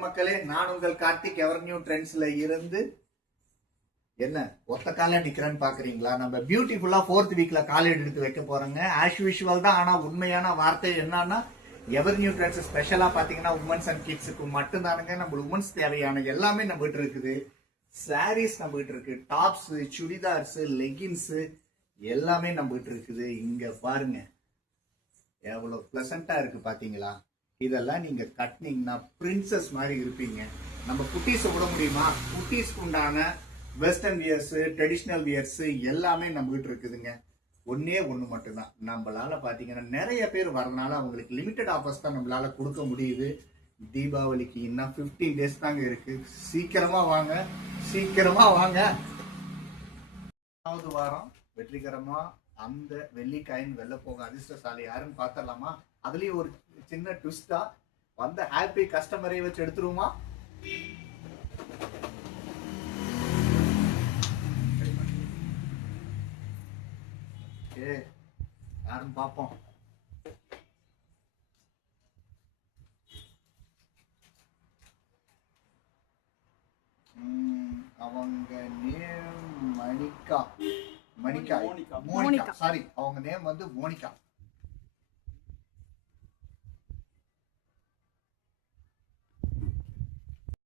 மக்களே, நான் உங்கள் கார்த்திக் எவர் நியூ ட்ரெண்ட்ஸ்ல இருந்து என்ன ஒத்த கால நிக்கிறேன்னு பாக்குறீங்களா? நம்ம பியூட்டிஃபுல்லா 4th வீக்ல கால் எடுத்து வைக்க போறோங்க. ஆஸ் யூஷுவல் தான். ஆனா உண்மையான வார்த்தை என்னன்னா, எவர் நியூ ட்ரெண்ட்ஸ் ஸ்பெஷலா பாத்தீங்கன்னா உமன்ஸ் அண்ட் கிட்ஸுக்கு மட்டும் தானுங்க. நம்ம உமன்ஸ் தேவையான எல்லாமே நம்மகிட்ட இருக்குது. சாரீஸ் நம்மகிட்ட இருக்கு, டாப்ஸ், சுடிதார்ஸ், லெகின்ஸ் எல்லாமே நம்மகிட்ட இருக்குது. இங்க பாருங்க எவ்வளவு பிளசண்டா இருக்கு பாத்தீங்களா? இதெல்லாம் நீங்க கட்டினீங்கன்னா பிரின்சஸ் மாதிரி இருப்பீங்க. நம்ம குட்டீஸ் விட முடியுமா? குட்டீஸ்க்கு உண்டான வெஸ்டர்ன் வியர்ஸ், ட்ரெடிஷனல் வியர்ஸ் எல்லாமே நம்ம கிட்ட இருக்குதுங்க. ஒன்னே ஒண்ணு மட்டும்தான் நம்மளால பாத்தீங்கன்னா நிறைய பேர் வரனால அவங்களுக்கு லிமிடெட் ஆஃபர்ஸ் தான் நம்மளால கொடுக்க முடியுது. தீபாவளிக்கு இன்னும் 15 டேஸ் தாங்க இருக்கு. சீக்கிரமா வாங்க, சீக்கிரமா வாங்க. வாரம் வெற்றிகரமா அந்த வெள்ளிக்காயின் வெல்ல போக அதிர்ஷ்டசாலி யாருன்னு பார்த்தலாமா? அதுலயும் ஒரு சின்ன ட்விஸ்டா வந்த ஹாப்பி கஸ்டமரை வச்சு எடுத்துருவோமா? யாருன்னு பார்ப்போம். அவங்க நேம் மோனிகா. சாரி, அவங்க நேம் வந்து மோனிகா.